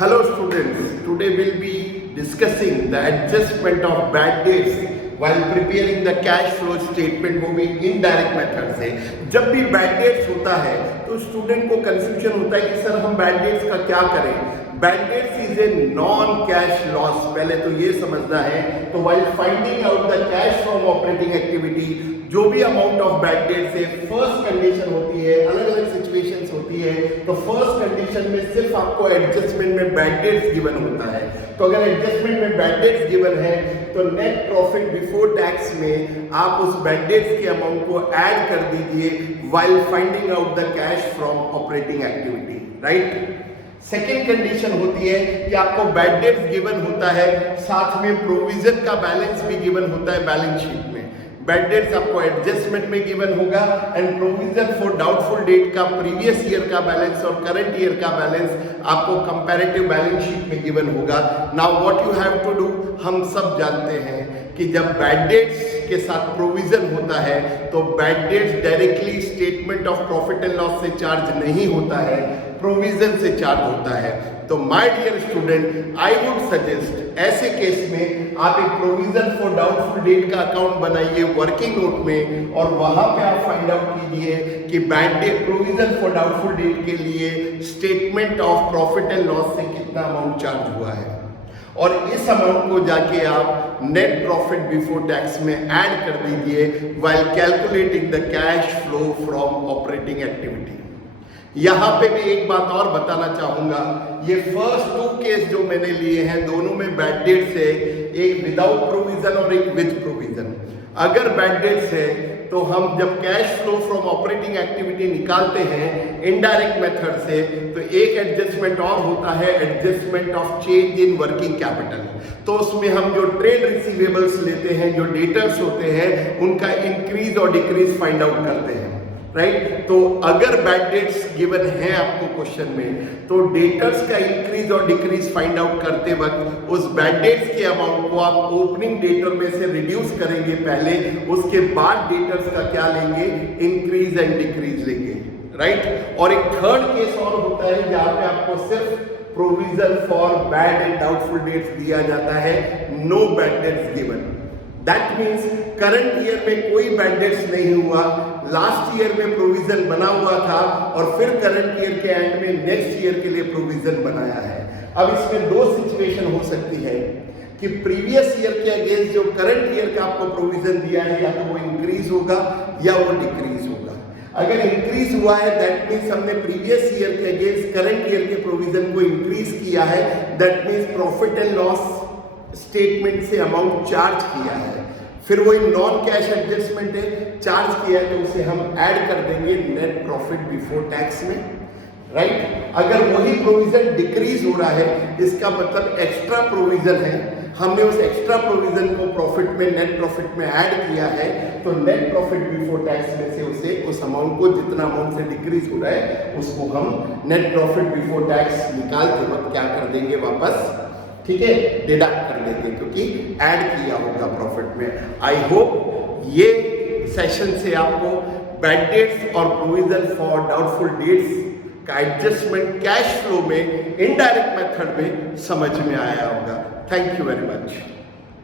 Hello students, today we'll be discussing the adjustment of bad debts while preparing the cash flow statement, वो भी indirect method से। जब भी bad debts होता है तो स्टूडेंट को कंफ्यूजन होता है कि सर हम बैड डेट्स का क्या करें। Bad debts is a non cash loss, पहले तो ये समझना है। तो while finding out the cash from operating activity, जो भी अमाउंट ऑफ बैड डेट्स है, फर्स्ट कंडीशन होती है, अलग अलग सिचुएशंस होती है। तो फर्स्ट कंडीशन में सिर्फ आपको एडजस्टमेंट में बैड डेट्स गिवन होता है। तो अगर एडजस्टमेंट में बैड डेट्स गिवन है तो नेट प्रॉफिट बिफोर टैक्स में आप उस बैड डेट्स के अमाउंट को ऐड कर दीजिए while finding out the cash from operating activity, right. Second condition होती है कि आपको बैड डेट्स गिवन होता है, साथ में प्रोविजन का बैलेंस भी गिवन होता है बैलेंस शीट में। बैड डेट्स आपको एडजस्टमेंट में गिवन होगा and provision for doubtful debt का प्रीवियस ईयर का बैलेंस और करंट ईयर का बैलेंस आपको कंपैरेटिव बैलेंस शीट में गिवन होगा। Now what you have to do, हम सब जानते हैं कि जब बैड डेट्स के साथ प्रोविजन होता है तो bad debts directly statement of profit and loss से चार्ज नहीं होता है, प्रोविजन से चार्ज होता है। तो my dear student, I would suggest ऐसे केस में आप एक प्रोविजन फॉर डाउटफुल डेट का अकाउंट बनाइए वर्किंग नोट में और वहां पे आप फाइंड आउट कीजिए कि bad debt provision for doubtful debt के लिए statement of profit and loss से कितना अमाउंट चार्ज हुआ है और इस अमाउंट को जाके आप नेट प्रॉफिट बिफोर टैक्स में ऐड कर दीजिए while calculating the cash flow from operating activity. यहां पे मैं एक बात और बताना चाहूंगा, ये फर्स्ट टू केस जो मैंने लिए हैं दोनों में बैड डेट्स है, एक विदाउट प्रोविजन और एक विद प्रोविजन। अगर बैड डेट्स है तो हम जब cash flow from operating activity निकालते हैं इनडायरेक्ट मेथड से तो एक एडजस्टमेंट और होता है, adjustment of change in working capital. तो उसमें हम जो ट्रेड रिसीवेबल्स लेते हैं, जो डेटर्स होते हैं, उनका इंक्रीज और डिक्रीज फाइंड आउट करते हैं, राइट। तो अगर बैड डेट्स गिवन है आपको क्वेश्चन में तो डेटर्स का इंक्रीज और डिक्रीज फाइंड आउट करते वक्त उस बैड डेट्स के अमाउंट को आप ओपनिंग डेटर में से रिड्यूस करेंगे पहले, उसके बाद डेटर्स का क्या लेंगे, इंक्रीज एंड डिक्रीज लेंगे, राइट। और एक थर्ड केस और होता है जहां पे आपको सिर्फ provision for bad and doubtful debts दिया जाता है, no bad debts given. That means current year में कोई बैड डेट्स नहीं हुआ, लास्ट ईयर में प्रोविजन बना हुआ था और फिर करंट ईयर के एंड में नेक्स्ट ईयर के लिए प्रोविजन बनाया है। अब इसमें दो सिचुएशन हो सकती है कि प्रीवियस ईयर के अगेंस्ट जो करंट ईयर का आपको प्रोविजन दिया है या तो वो इंक्रीज होगा या वो डिक्रीज होगा। अगर इंक्रीज हुआ है दैट मीन्स हमने प्रीवियस ईयर के अगेंस्ट करंट ईयर के प्रोविजन को इंक्रीज किया है, that means profit and loss statement से अमाउंट चार्ज किया है, फिर वही नॉन कैश एडजस्टमेंट है, चार्ज किया है तो उसे हम ऐड कर देंगे नेट प्रॉफिट बिफोर टैक्स में, राइट। अगर वही प्रोविजन डिक्रीज हो रहा है इसका मतलब एक्स्ट्रा प्रोविजन है, हमने उस एक्स्ट्रा प्रोविजन को प्रॉफिट में, नेट प्रॉफिट में ऐड किया है तो नेट प्रॉफिट बिफोर टैक्स में से उसे उस अमाउंट को जितना अमाउंट से डिक्रीज हो रहा है उसको हम नेट प्रॉफिट बिफोर टैक्स निकालते वक्त क्या कर देंगे, वापस, ठीक है, डिडक्ट कर देंगे क्योंकि ऐड किया होगा प्रॉफिट में। आई होप ये सेशन से आपको बैड डेट्स और प्रोविजन फॉर डाउटफुल डेट्स का एडजस्टमेंट कैश फ्लो में इनडायरेक्ट मेथड में समझ में आया होगा। Thank you very much.